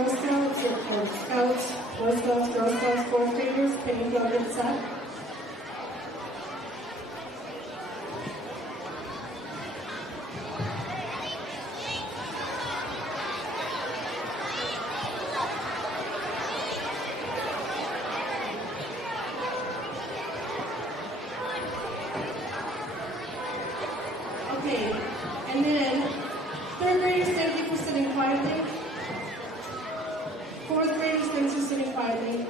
Girl Scouts, or Scouts, Boy Scouts, Girl Scouts, fourth graders, can you go get set? Okay, and then third graders, thank you for sitting quietly. Fourth graders, thanks for sitting quietly.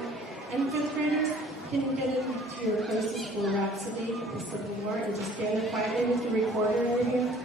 And fifth graders, can you get into your places for Rhapsody, the Civil War, and just stand there quietly with the recorder over here?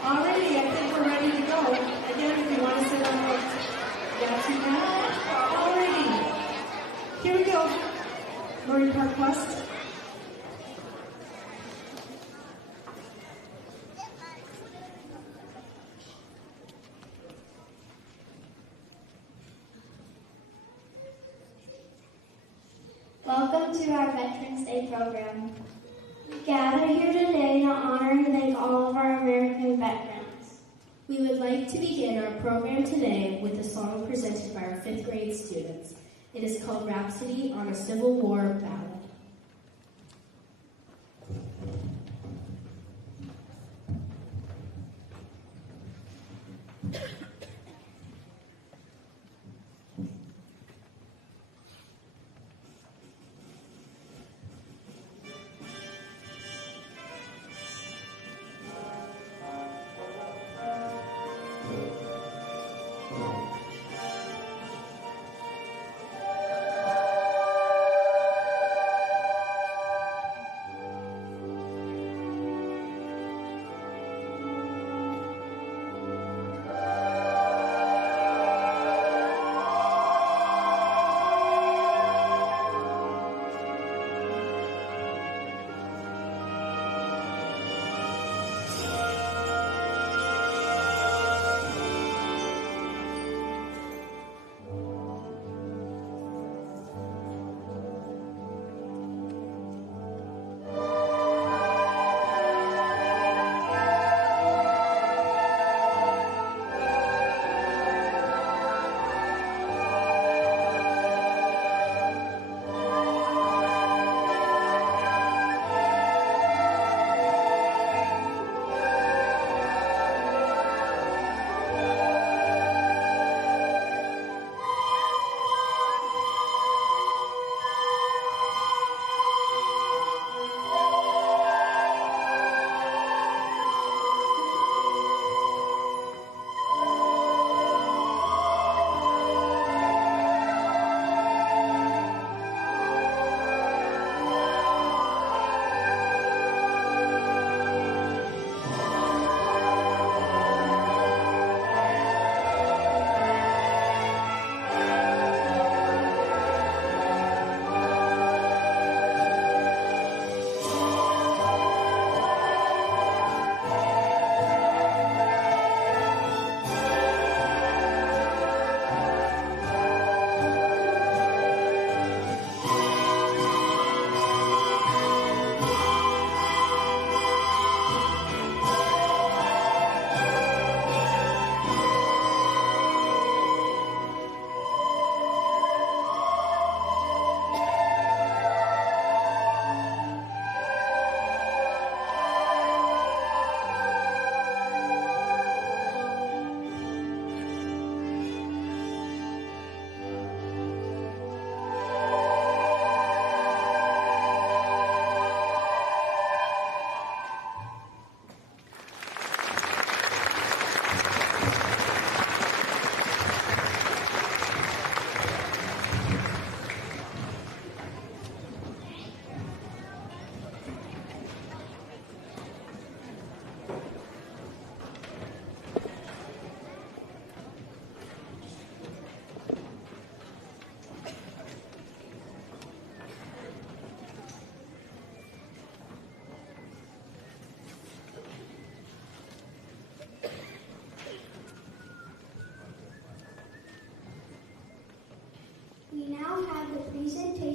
Alrighty, I think we're ready to go. Again, if you want to sit on the yes, you can. Alrighty. Here we go. Murray Park West. Welcome to our Veterans Day program. We gather here today to honor and thank all of our American veterans. We would like to begin our program today with a song presented by our 5th grade students. It is called Rhapsody on a Civil War Ballad.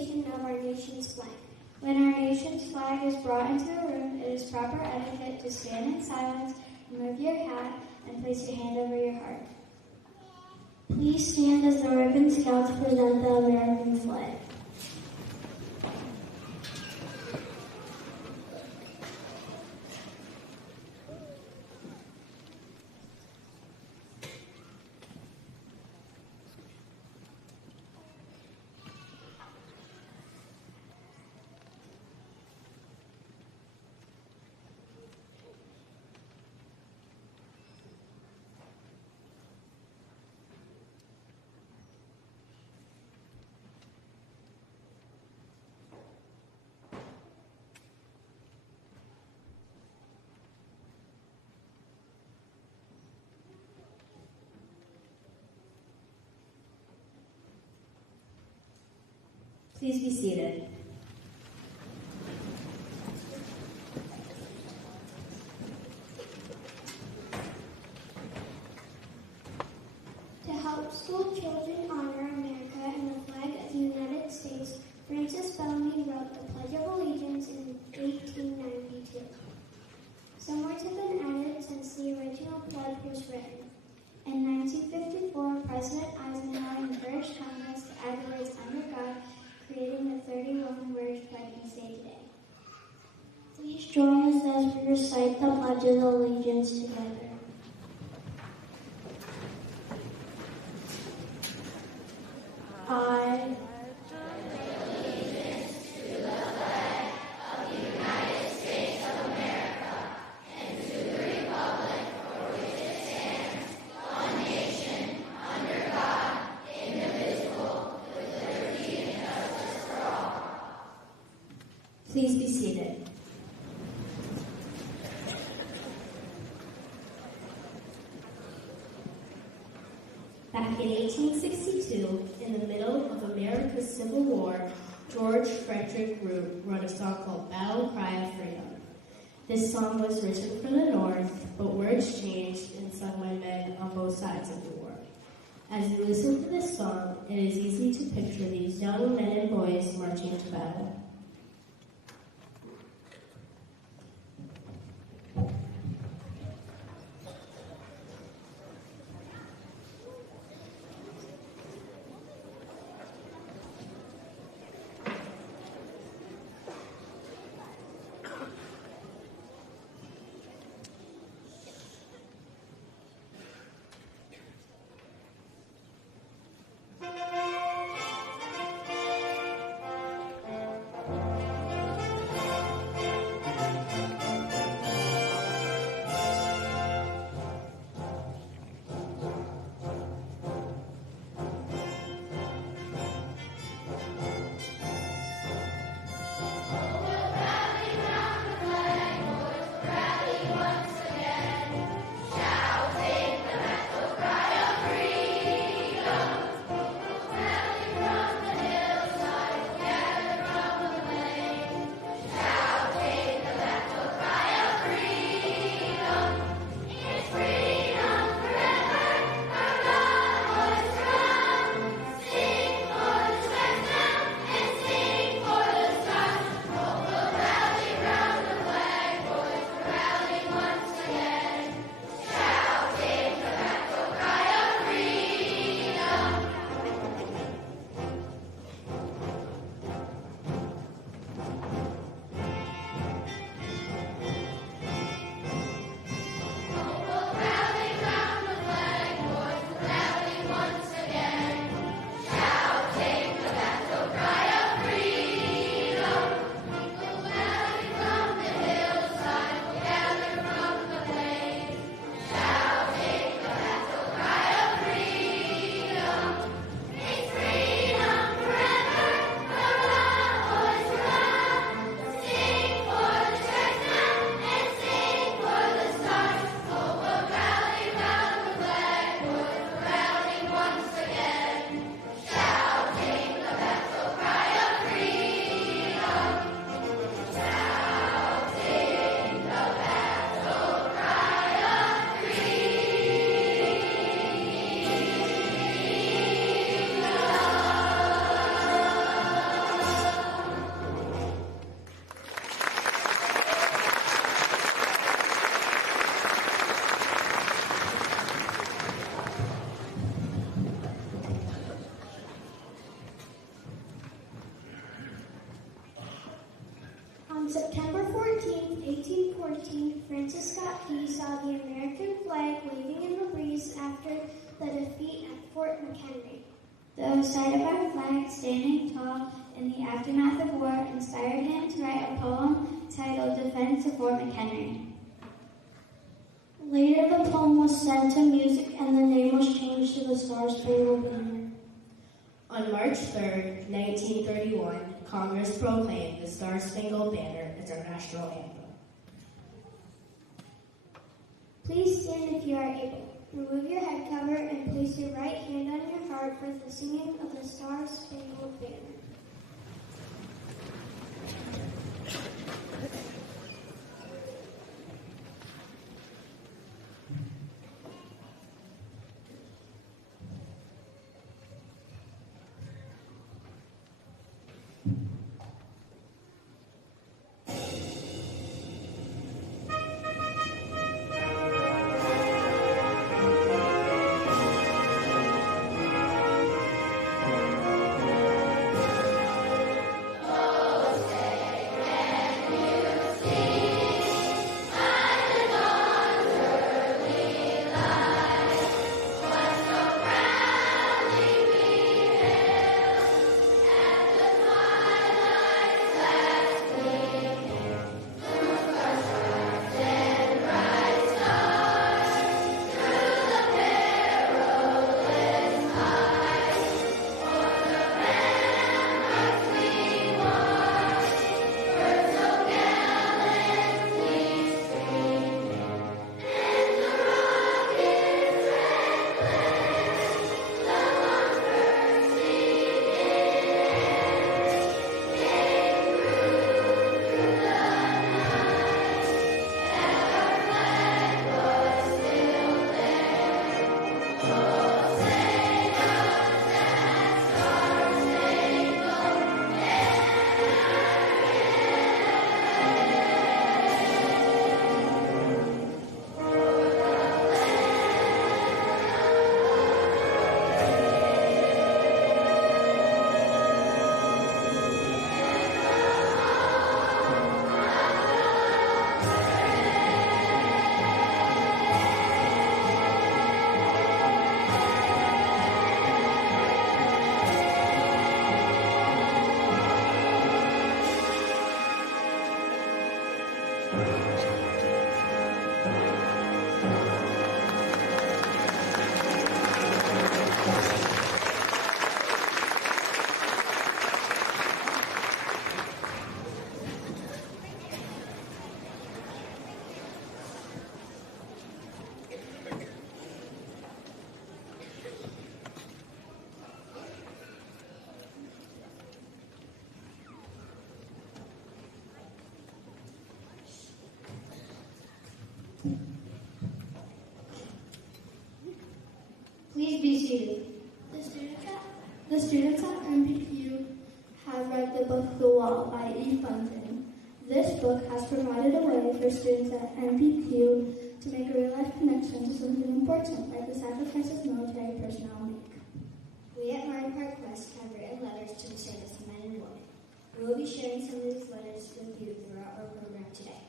presentation of our nation's flag. When our nation's flag is brought into a room, it is proper etiquette to stand in silence, remove your hat, and place your hand over your heart. Please stand as the Ripon Scouts present the American flag. Please be seated. To help school children honor America and the flag of the United States, Francis Bellamy wrote the Pledge of Allegiance in 1892. Some words have been added since the original pledge was written. In 1954, President Eisenhower encouraged Congress to add the words "under God," creating the 31-word pledge we say today. Please join us as we recite the Pledge of Allegiance together. I Please be seated. Back in 1862, in the middle of America's Civil War, George Frederick Root wrote a song called Battle Cry of Freedom. This song was written for the North, but words changed and sung by men on both sides of the war. As you listen to this song, it is easy to picture these young men and boys marching to battle. On September 14, 1814, Francis Scott Key saw the American flag waving in the breeze after the defeat at Fort McHenry. The sight of our flag standing tall in the aftermath of war inspired him to write a poem titled Defense of Fort McHenry. Later, the poem was set to music and the name was changed to the Star-Spangled Banner. On March 3, 1931, Congress proclaimed the Star-Spangled Banner as our national anthem. Please stand if you are able. Remove your head cover and place your right hand on your heart for the singing of the Star-Spangled Banner. Please be seated. The students at MPES have read the book The Wall by E. Bunton. This book has provided a way for students at MPES to make a real-life connection to something important, like the sacrifices military personnel make. We at Martin Park West have written letters to the service men and women. We will be sharing some of these letters with you throughout our program today.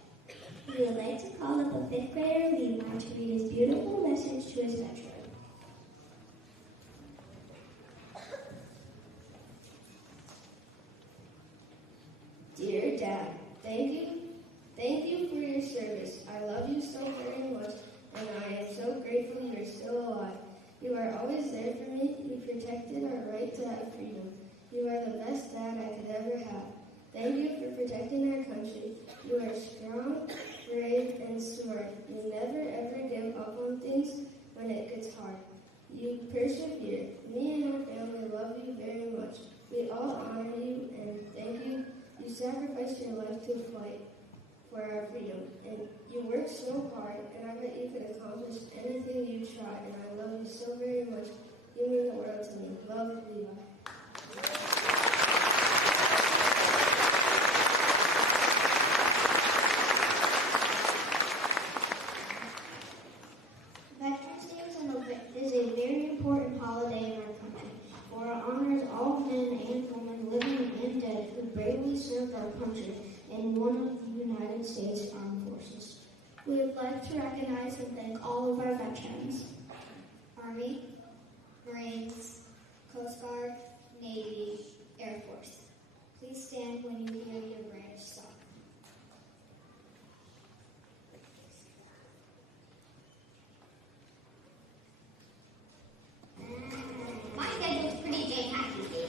We would like to call up a 5th grader, Ripon, to read his beautiful message to his metro. Dear Dad, thank you for your service. I love you so very much, and I am so grateful you are still alive. You are always there for me. You protected our right to have freedom. You are the best dad I could ever have. Thank you for protecting our country. You are strong, brave, and smart. You never ever give up on things when it gets hard. You persevere. Me and our family love you very much. We all honor you and thank you. You sacrificed your life to fight for our freedom, and you worked so hard, and I bet you could accomplish anything you try, and I love you so very much. You mean the world to me. Love, Levi. Veterans Day is a very important holiday in our country, for it honors all men and women living and dead who bravely served our our country in one of the United States Armed Forces. We would like to recognize and thank all of our veterans. Army, Marines, Coast Guard, Navy, Air Force. Please stand when you hear your branch song. My schedule's pretty jam-packed these days.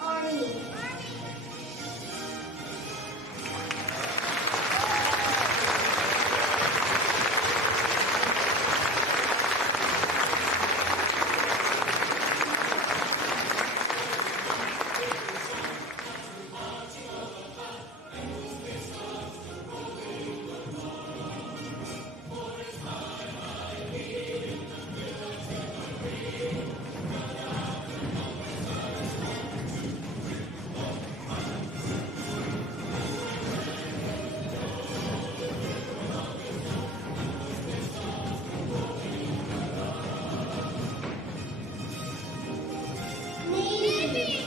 Army, Navy.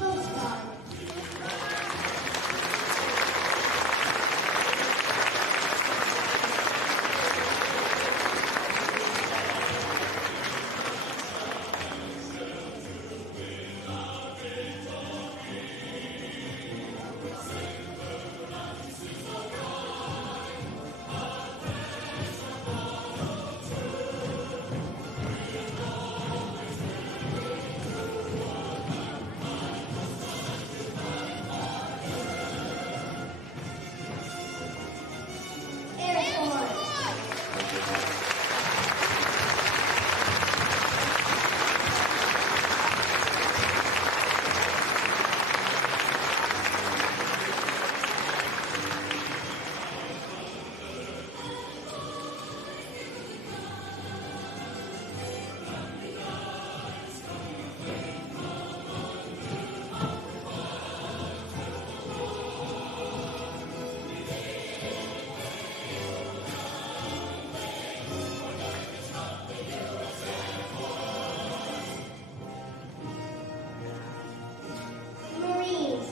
Coast Guard. Air Force. Marines.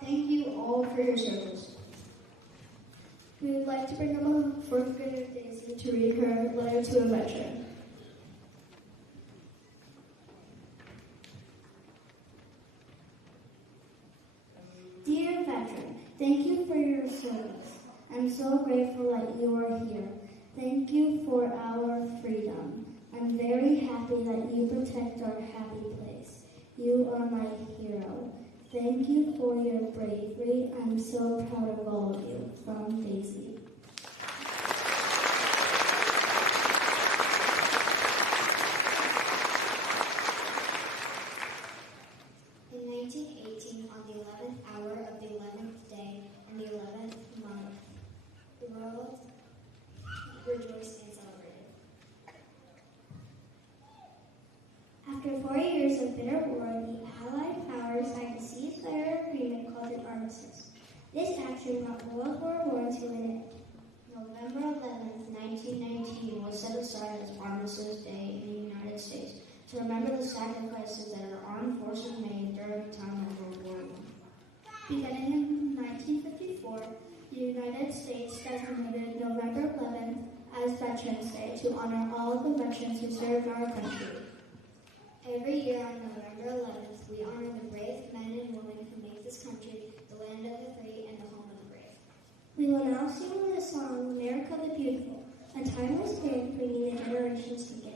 Thank you all for your service. We would like to bring up a fourth grader, Daisy, to read her letter to a veteran. Thank you for your service. I'm so grateful that you are here. Thank you for our freedom. I'm very happy that you protect our happy place. You are my hero. Thank you for your bravery. I'm so proud of all of you. From Daisy. In 1918, on the 11th hour of the 11th day in the 11th month, the world rejoiced and celebrated. After 4 years of bitter war, the Allied powers signed a ceasefire agreement called an armistice. This action brought World War I to an end. November 11th, 1919 was set aside as Armistice Day in the United States to remember the sacrifices that our armed forces made during the time of World War I. Beginning in 1954, the United States designated November 11th as Veterans Day to honor all of the veterans who served our country. Every year on November 11th, we honor the brave men and women who make this country the land of the free and the home of the brave. We will now sing the song America the Beautiful, a timeless hymn bringing the generations together.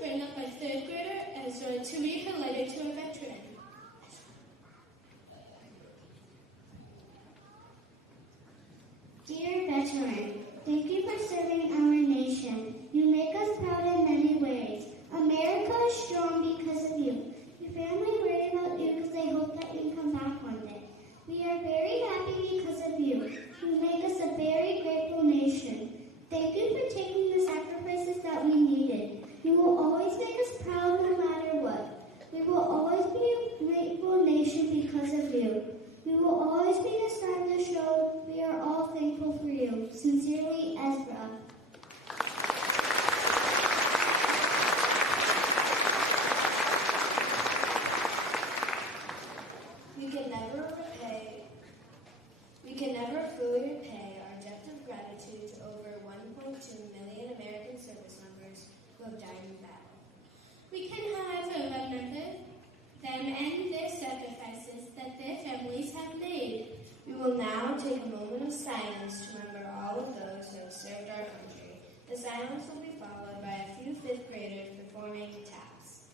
bring up a third grader as to be related to a veteran. veteran. Thank you for serving our nation. You make us proud in many ways. America is strong because of you. Your family worry about you because they hope that you come back one day. We are very happy because of you. You made us a very grateful nation. Thank you for taking the sacrifices that we needed. You will always make us proud no matter what. We will always be a grateful nation because of you. We will always be the star of the show. We are all thankful for you. Sincerely, Ezra. We can never fully repay our debt of gratitude to over 1.2 million American service members who have died in battle. We can, however, remember them and their sacrifices that their families have made. We will now take a moment of silence to remember all of those who have served our country. The silence will be followed by a few fifth graders performing taps.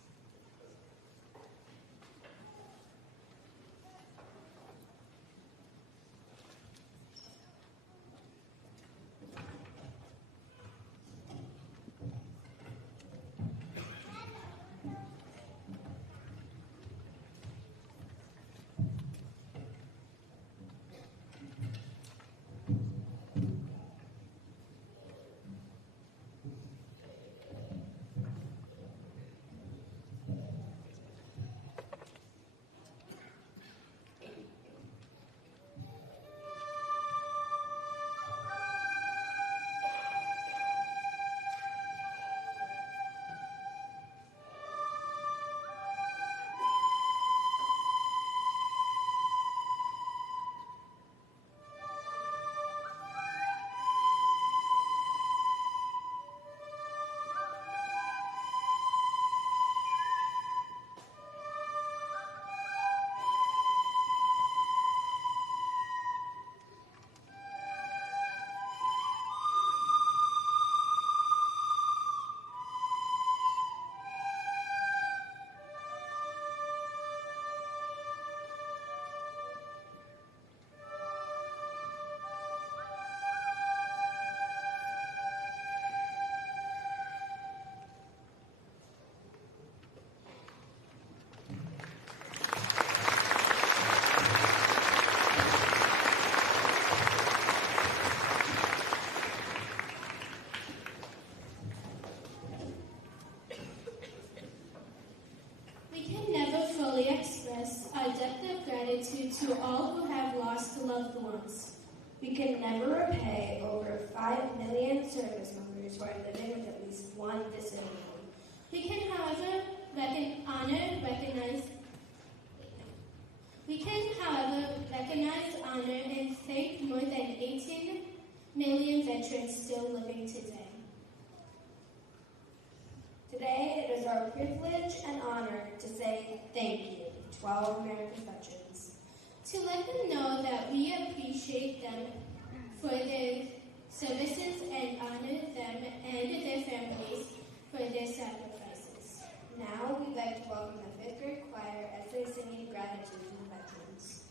To all who have lost loved ones. We can never repay over 5 million service members who are living with at least one disability. We can, however, recognize, honor, and thank more than 18 million veterans still living today. Today, it is our privilege and honor to say thank you to all America's veterans. To let them know that we appreciate them for their services and honor them and their families for their sacrifices. Now we'd like to welcome the 5th grade choir as they sing gratitude to the veterans.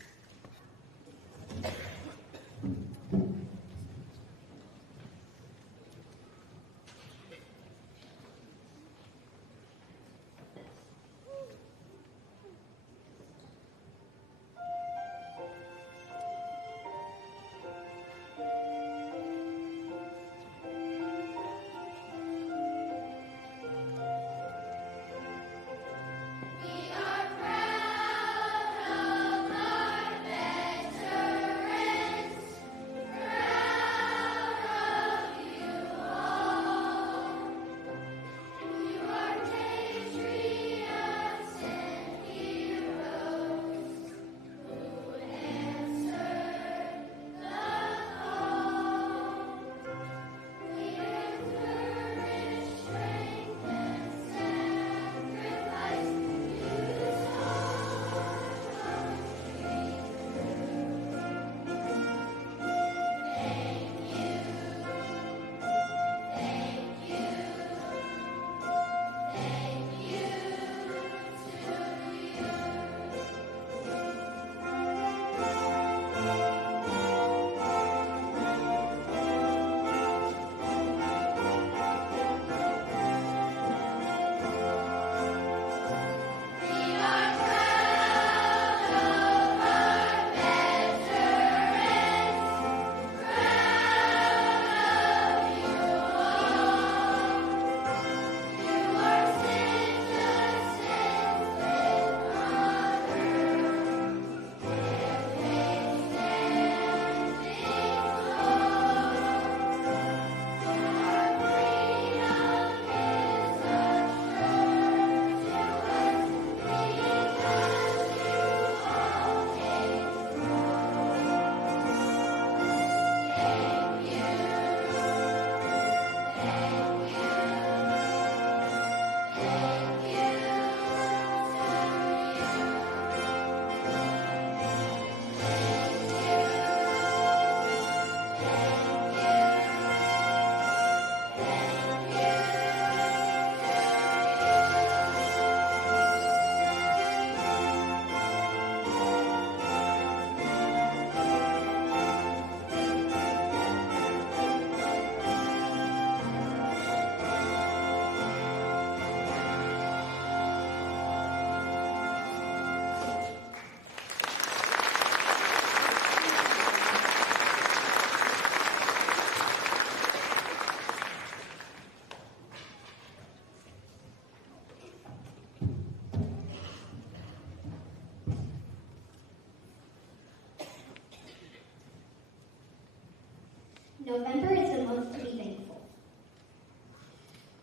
November is the month to be thankful.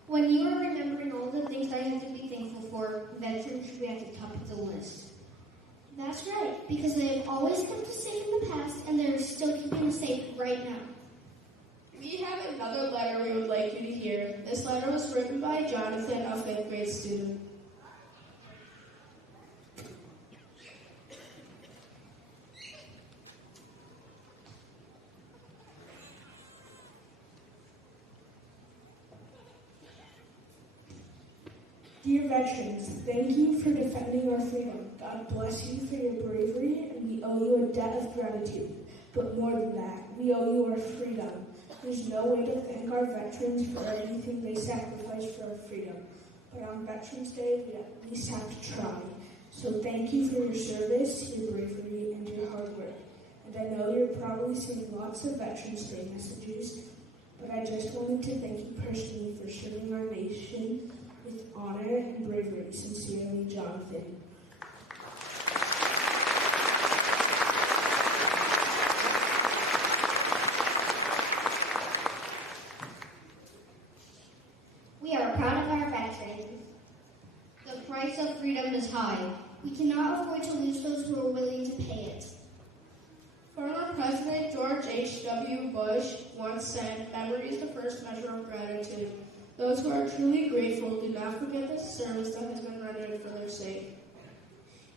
When you are remembering all the things I have to be thankful for, veterans should be at the top of the list. That's right, because they have always kept us safe in the past, and they are still keeping us safe right now. We have another letter we would like you to hear. This letter was written by Jonathan, a 5th grade student. Dear veterans, thank you for defending our freedom. God bless you for your bravery, and we owe you a debt of gratitude. But more than that, we owe you our freedom. There's no way to thank our veterans for anything they sacrificed for our freedom. But on Veterans Day, we at least have to try. So thank you for your service, your bravery, and your hard work. And I know you're probably seeing lots of Veterans Day messages, but I just wanted to thank you personally for serving our nation with honor and bravery. Sincerely, Jonathan. We are proud of our veterans. The price of freedom is high. We cannot afford to lose those who are willing to pay it. Former President George H.W. Bush once said, "Memory is the first measure of gratitude. Those who are truly grateful do not forget the service that has been rendered for their sake."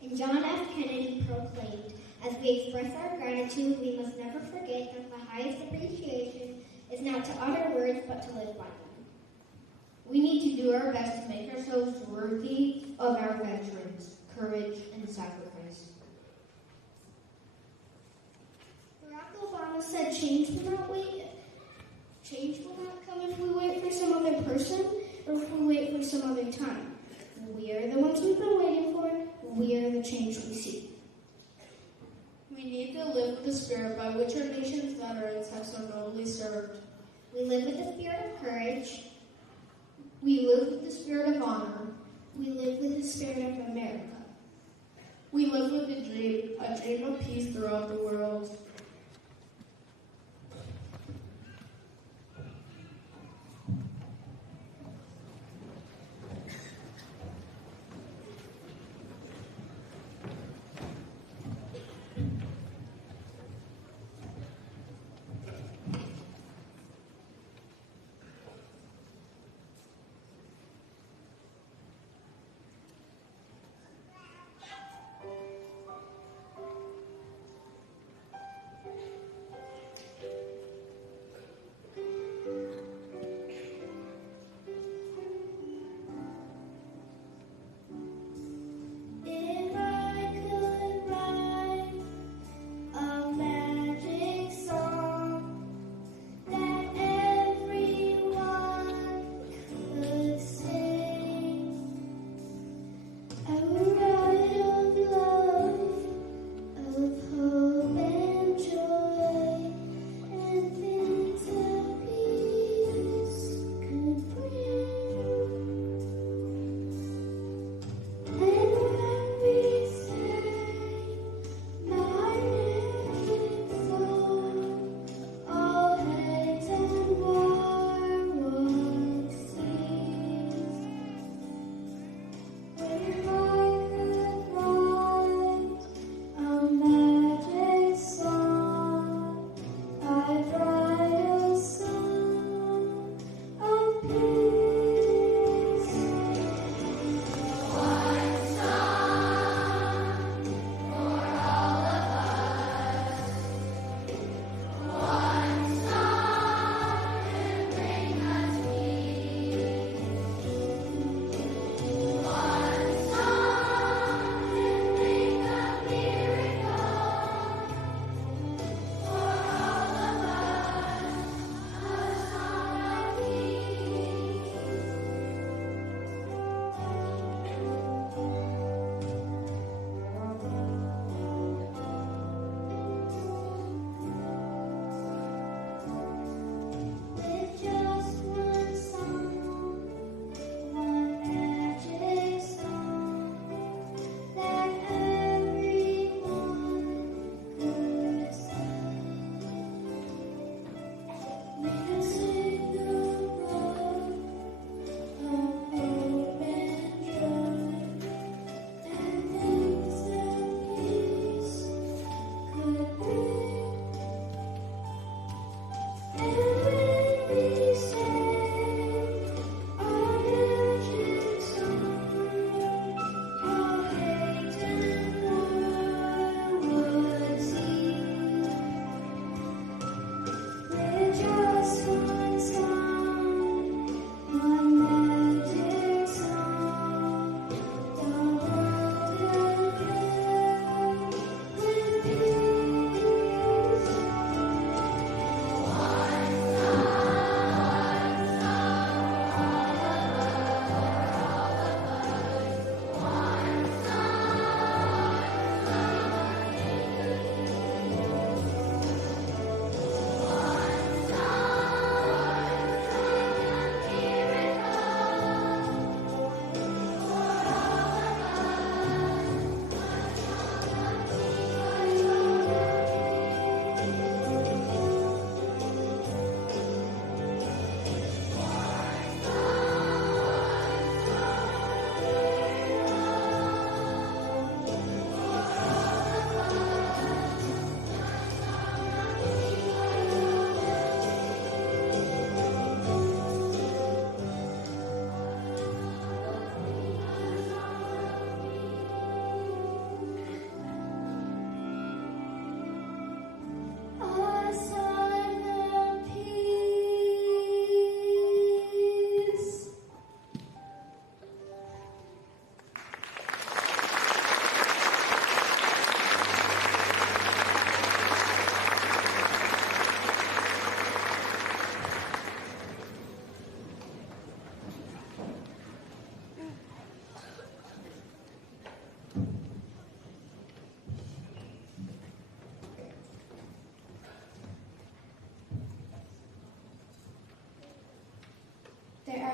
And John F. Kennedy proclaimed, "As we express our gratitude, we must never forget that the highest appreciation is not to utter words, but to live by them." We need to do our best to make ourselves worthy of our veterans' courage and sacrifice. Barack Obama said change will not come if we wait for some other person or if we wait for some other time. We are the ones we've been waiting for. We are the change we seek. We need to live with the spirit by which our nation's veterans have so nobly served. We live with the spirit of courage. We live with the spirit of honor. We live with the spirit of America. We live with a dream of peace throughout the world.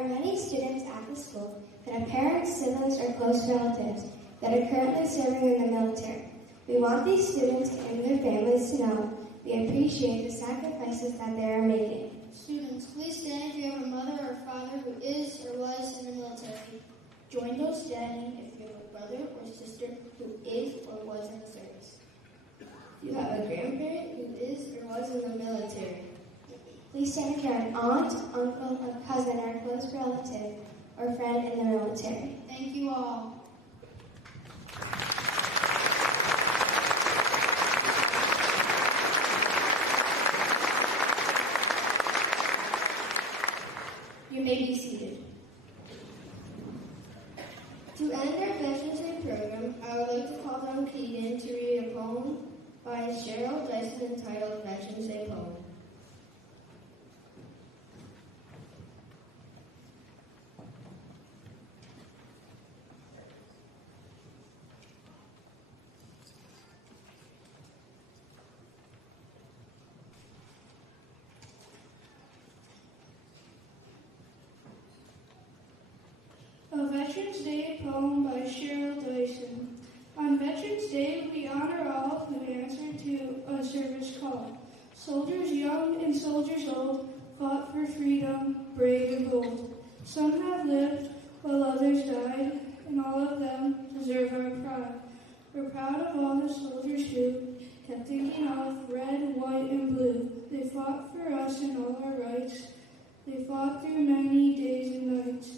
are many students at the school that have parents, siblings, or close relatives that are currently serving in the military. We want these students and their families to know we appreciate the sacrifices that they are making. Students, please stand if you have a mother or father who is or was in the military. Join those standing if you have a brother or sister who is or was in the service. You have a grandparent who is or was in the military. Please stand if you have an aunt, uncle, a cousin, or a close relative or friend in the military. Thank you all. You may be seated. To end our Veterans Day program, I would like to call down Keegan to read a poem by Cheryl Dyson entitled Veterans Day Poem. A Veterans Day poem by Cheryl Dyson. On Veterans Day, we honor all who answered to a service call. Soldiers young and soldiers old fought for freedom, brave and bold. Some have lived while others died, and all of them deserve our pride. We're proud of all the soldiers who kept thinking of red, white, and blue. They fought for us and all our rights. They fought through many days and nights.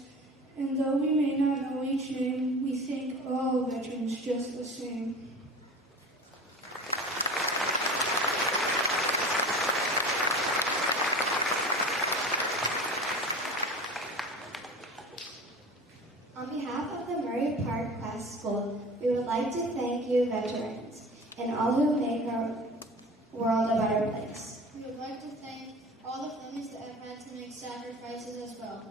And though we may not know each name, we thank all veterans just the same. On behalf of the Murray Park Class School, we would like to thank you, veterans, and all who make our world a better place. We would like to thank all the families that have had to make sacrifices as well.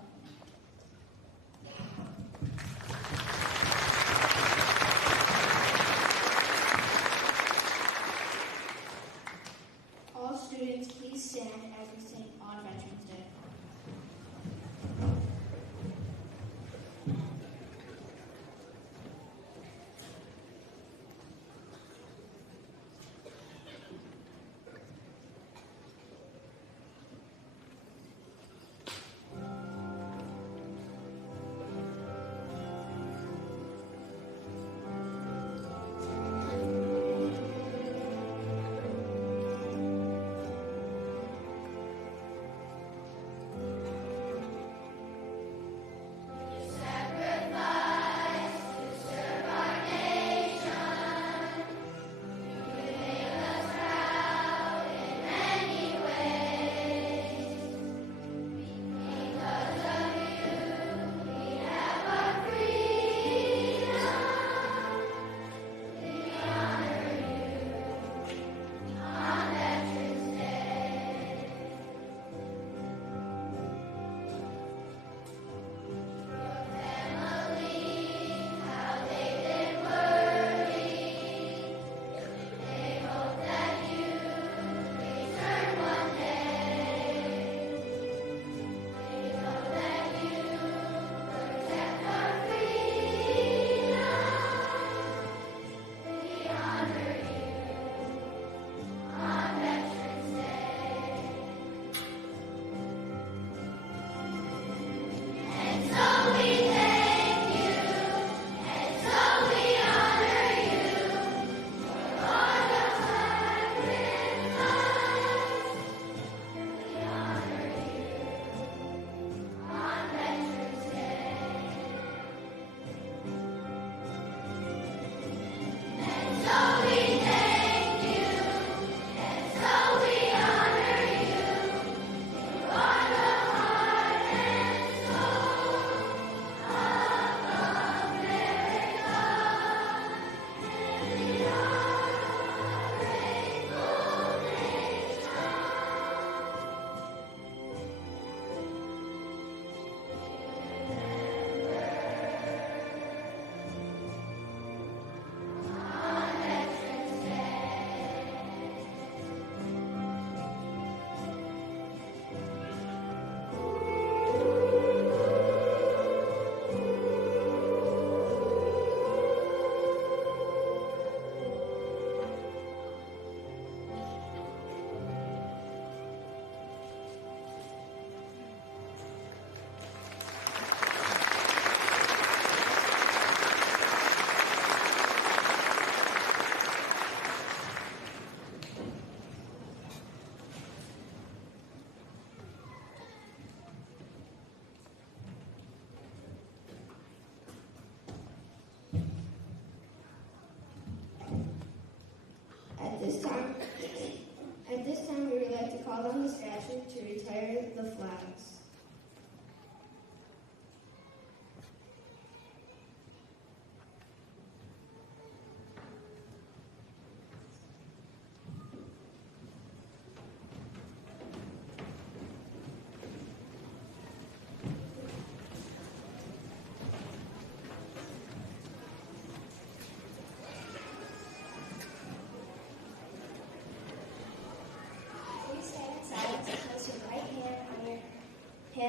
All students, please stand as we sing on Veterans Day.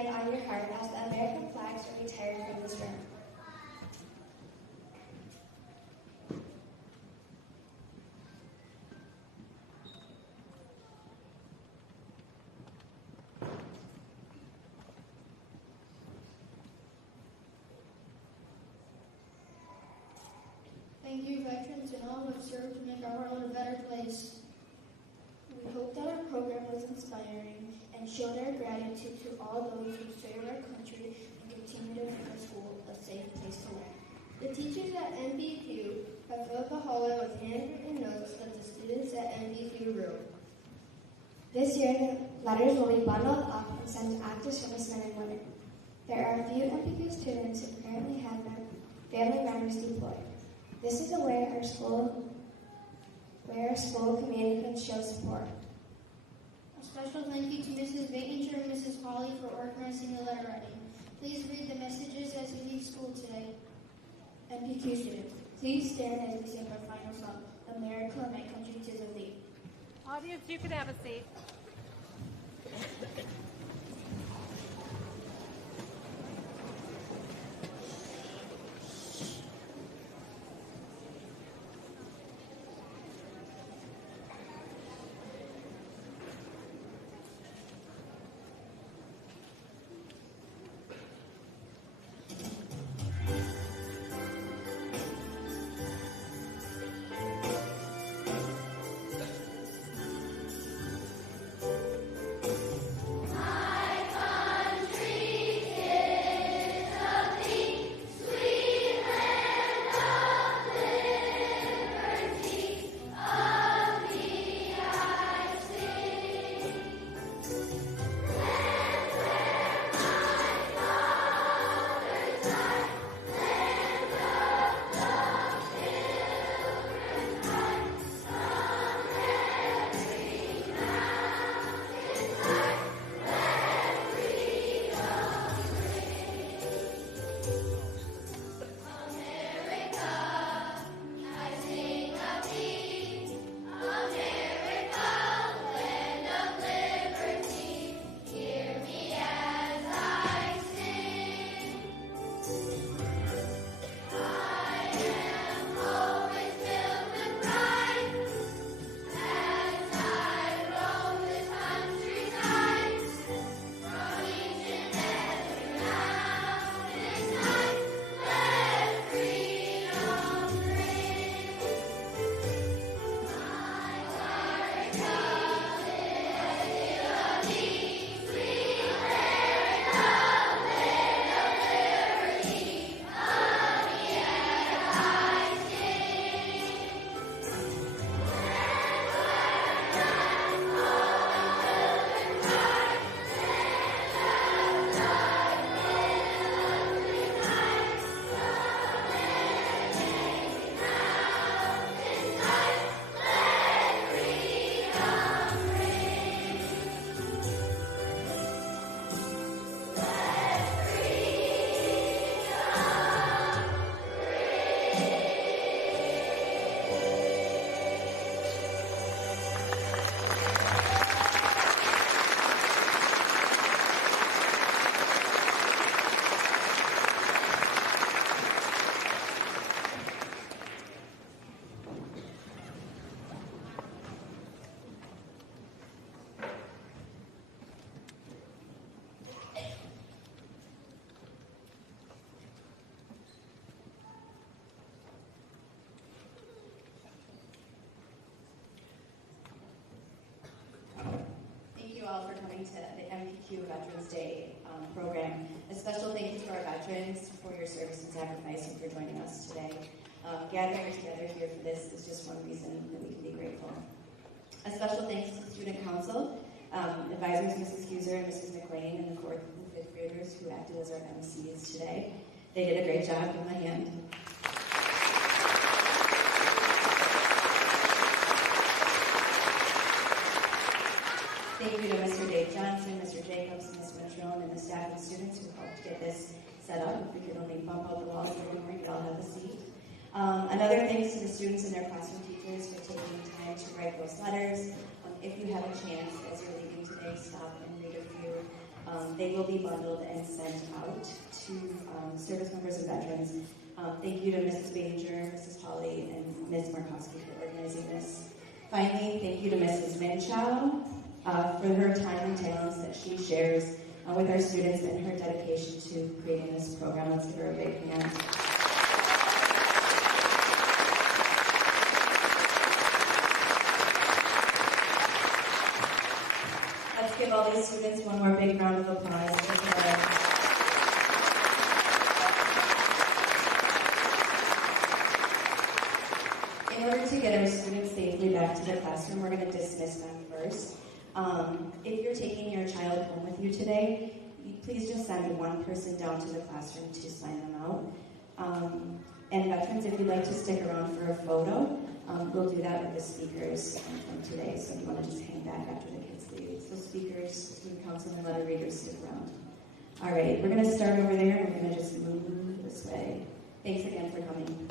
and on your heart as the American flags are retired from this room. Thank you, veterans, and all who have served to make our world a better place. We hope that our program was inspiring and showed our gratitude to all those who serve our country and continue to make our school a safe place to learn. The teachers at MPQ have filled the hallway with handwritten notes that the students at MPQ wrote. This year, the letters will be bundled up and sent to active servicemen and women. There are a few MPQ students who currently have family members deployed. This is where our school community can show support. A special thank you to Mrs. Baker and Mrs. Hawley for organizing the letter writing. Please read the messages as you leave school today. MPQ students, please stand as we sing our final song, America, My Country, 'Tis of Thee. Audience, you can have a seat. all for coming to the MPQ Veterans Day program. A special thank you to our veterans for your service and sacrifice and for joining us today. Gathering together here for this is just one reason that we can be grateful. A special thanks to the Student Council, advisors Mrs. Huser and Mrs. McLean, and the 4th and 5th graders who acted as our MCs today. They did a great job. Give them a hand. Thank you to Mr. Dave Johnson, Mr. Jacobs, Ms. Madrone, and the staff and students who helped get this set up. If we could only bump out the walls a little more, you could all have a seat. Another thanks to the students and their classroom teachers for taking time to write those letters. If you have a chance, as you're leaving today, stop and read a few. They will be bundled and sent out to service members and veterans. Thank you to Mrs. Banger, Mrs. Holly, and Ms. Markowski for organizing this. Finally, thank you to Mrs. Minchow for her time and talents that she shares with our students and her dedication to creating this program. Let's give her a big hand. Let's give all these students one more big round of applause. In order to get our students safely back to the classroom, we're going to dismiss them first. If you're taking your child home with you today, please just send one person down to the classroom to sign them out. And veterans, if you'd like to stick around for a photo, we'll do that with the speakers from today. So if you want to just hang back after the kids leave. So speakers, student council, and letter readers, stick around. All right, we're going to start over there, and we're going to just move this way. Thanks again for coming.